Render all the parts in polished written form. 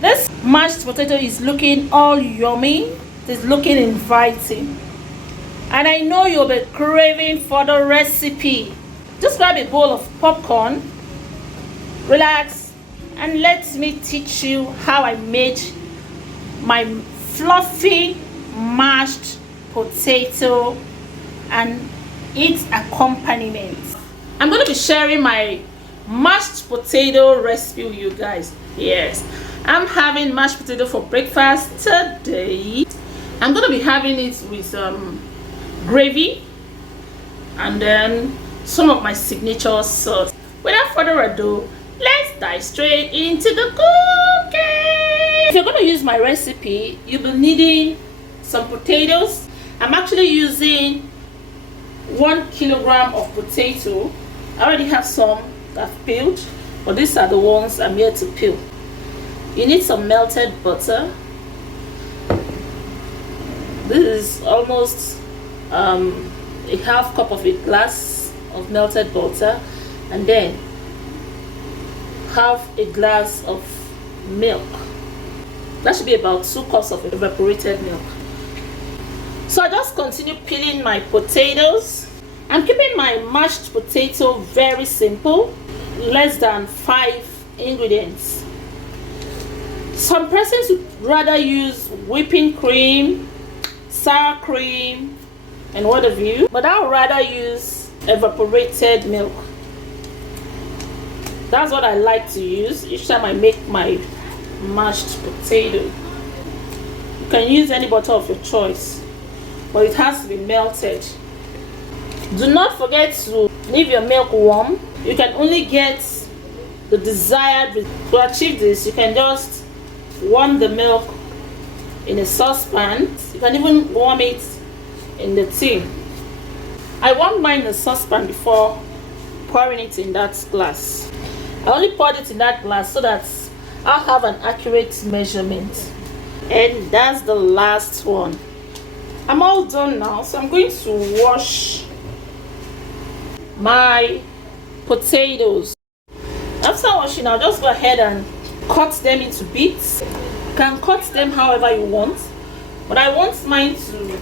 This mashed potato is looking all yummy. It is looking inviting. And I know you'll be craving for the recipe. Just grab a bowl of popcorn, relax, and let me teach you how I made my fluffy mashed potato and its accompaniment. I'm going to be sharing my mashed potato recipe with you guys. Yes, I'm having mashed potato for breakfast today. I'm going to be having it with gravy and then some of my signature sauce. Without further ado, let's dive straight into the cooking. If you're going to use my recipe, you'll be needing some potatoes. I'm actually using 1 kilogram of potato. I already have some that I've peeled, but these are the ones I'm here to peel. You need some melted butter. This is almost a half cup of a glass of melted butter, and then half a glass of milk. That should be about 2 cups of evaporated milk. So I just continue peeling my potatoes. I'm keeping my mashed potato very simple, less than 5 ingredients. Some persons would rather use whipping cream, sour cream, and what have you, but I would rather use evaporated milk. That's what I like to use each time I make my mashed potato. You can use any butter of your choice, but it has to be melted. Do not forget to leave your milk warm. You can only get the desired. To achieve this, you can just warm the milk in a saucepan. You can even warm it in the tin. I warmed mine in a saucepan before pouring it in that glass. I only poured it in that glass so that I'll have an accurate measurement. And that's the last one. I'm all done now, so I'm going to wash my potatoes. After washing, I'll just go ahead and cut them into bits. You can cut them however you want, but I want mine to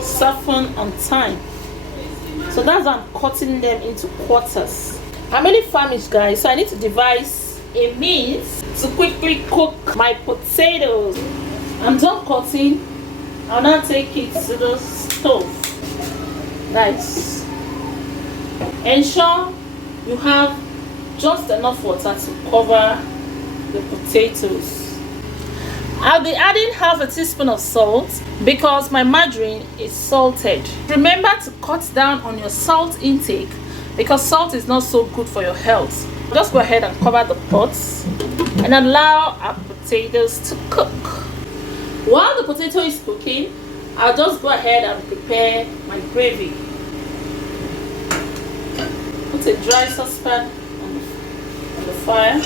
soften on time. So that's why I'm cutting them into quarters. I'm really famished, guys, so I need to devise a means to quickly cook my potatoes. I'm done cutting. I'll now take it to the stove. Nice. Ensure you have just enough water to cover the potatoes. I'll be adding half a teaspoon of salt because my margarine is salted. Remember to cut down on your salt intake because salt is not so good for your health. Just go ahead and cover the pots and allow our potatoes to cook. While the potato is cooking, I'll just go ahead and prepare my gravy. Put a dry saucepan on the fire.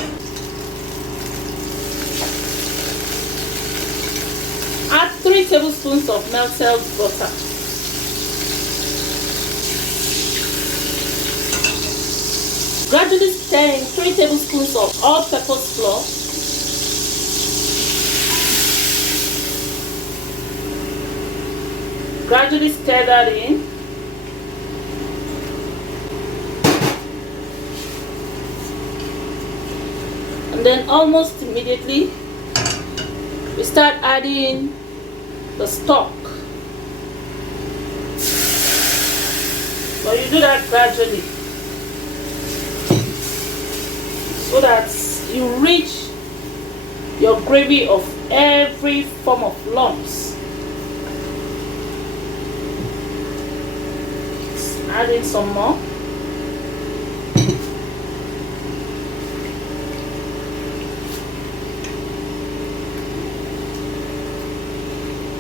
Add 3 tablespoons of melted butter. Gradually stir in 3 tablespoons of all-purpose flour. Gradually stir that in. And then almost immediately, we start adding the stock. So you do that gradually so that you reach your gravy of every form of lumps. Adding some more.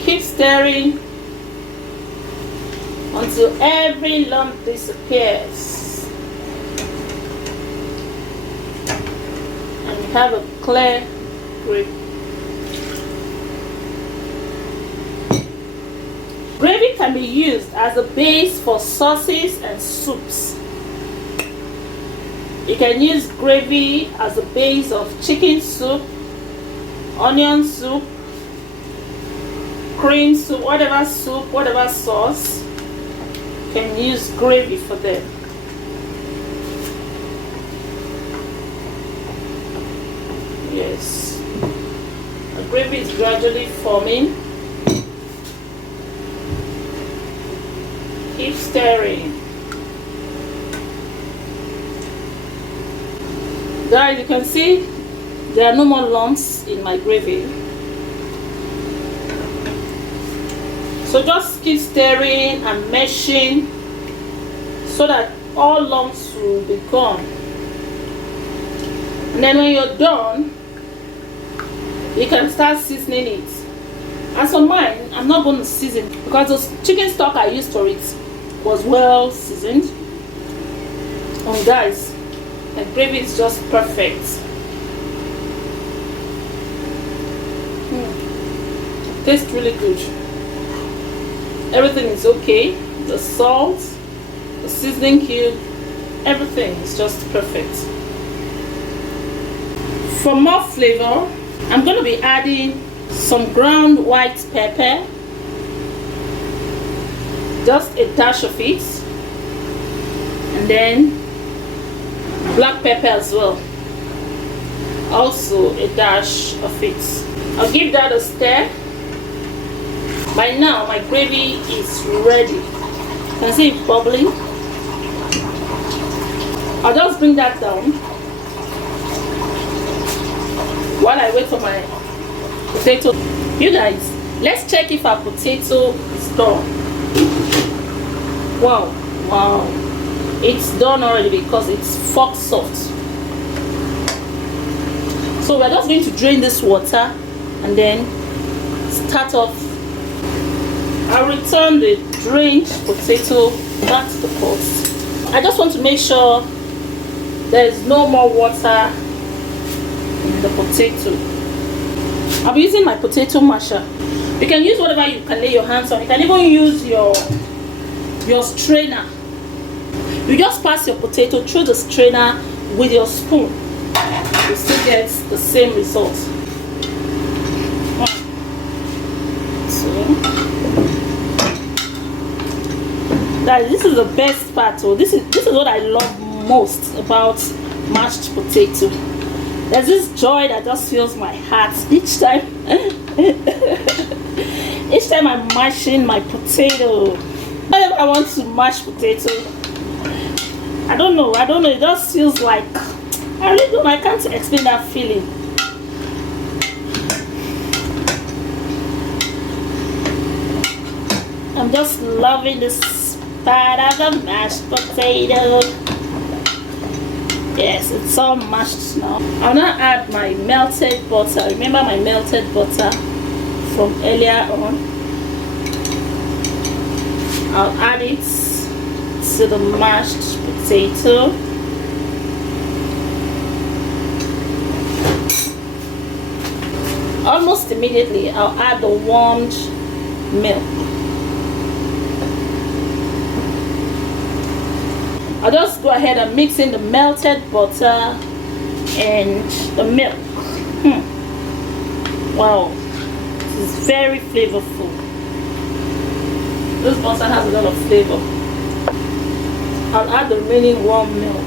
Keep stirring until every lump disappears and you have a clear gravy. Gravy can be used as a base for sauces and soups. You can use gravy as a base of chicken soup onion soup, cream soup, whatever sauce. You can use gravy for them. Yes, the gravy is gradually forming. Keep stirring. Guys, you can see there are no more lumps in my gravy. So just keep stirring and meshing so that all lumps will be gone. And then when you're done, you can start seasoning it. As for mine, I'm not going to season because the chicken stock I used for it was well seasoned. And guys, the gravy is just perfect. Tastes really good. Everything is okay. The salt, the seasoning cube, everything is just perfect. For more flavor, I'm going to be adding some ground white pepper, just a dash of it, and then black pepper as well, also a dash of it. I'll give that a stir. By now my gravy is ready. You can see it bubbling. I'll just bring that down while I wait for my potato. You guys, let's check if our potato is done. Wow, it's done already because it's fork soft. So we're just going to drain this water and then start off. I'll return the drained potato back to the pot. I just want to make sure there is no more water in the potato. I'll be using my potato masher. You can use whatever you can lay your hands on. You can even use your strainer. You just pass your potato through the strainer with your spoon. You still get the same result. Guys, this is the best part. So this is what I love most about mashed potato. There's this joy that just fills my heart each time. Each time I'm mashing my potato. Whenever I want to mash potato, I don't know, it just feels like, I really don't, I can't explain that feeling. I'm just loving this part of the mashed potato. Yes, it's all mashed now. I'll now add my melted butter. Remember my melted butter from earlier on? I'll add it to the mashed potato. Almost immediately, I'll add the warmed milk. I'll just go ahead and mix in the melted butter and the milk. Wow, this is very flavorful. This butter has a lot of flavor. I'll add the remaining warm milk.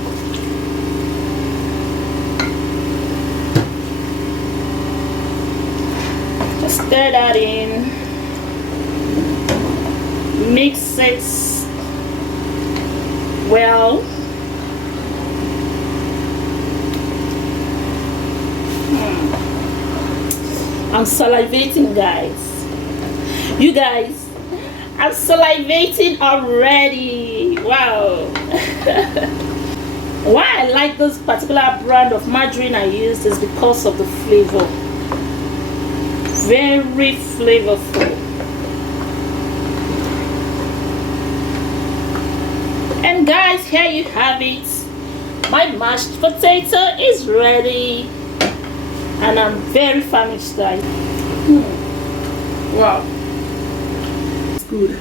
Just stir that in. Mix it well. I'm salivating, guys. You guys, I'm salivating already. Wow. Why I like this particular brand of margarine I used is because of the flavor. Very flavorful. And guys, here you have it. My mashed potato is ready. And I'm very famished, guys. Wow. It's good.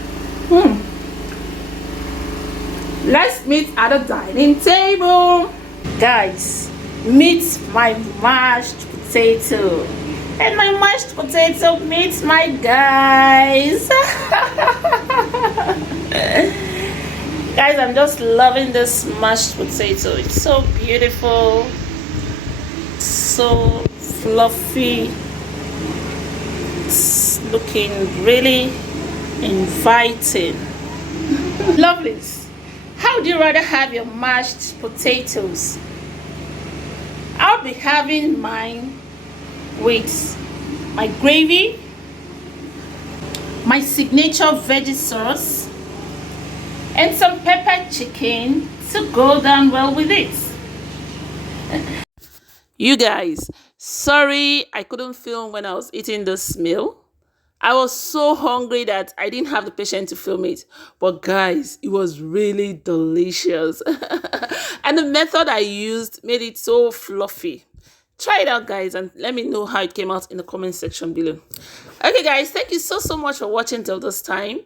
Let's meet at the dining table. Guys, meet my mashed potato. And my mashed potato meat, my guys. Guys, I'm just loving this mashed potato. It's so beautiful, so fluffy. It's looking really inviting. Lovelies, how do you rather have your mashed potatoes? I'll be having mine with my gravy, my signature veggie sauce, and some pepper chicken to go down well with it. You guys, sorry I couldn't film when I was eating this meal. I was so hungry that I didn't have the patience to film it. But guys, it was really delicious. And the method I used made it so fluffy. Try it out, guys, and let me know how it came out in the comment section below. Okay, guys, thank you so much for watching till this time.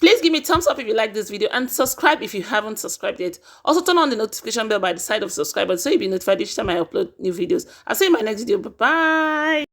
Please give me a thumbs up if you like this video and subscribe if you haven't subscribed yet. Also, turn on the notification bell by the side of subscribe so you'll be notified each time I upload new videos. I'll see you in my next video. Bye-bye.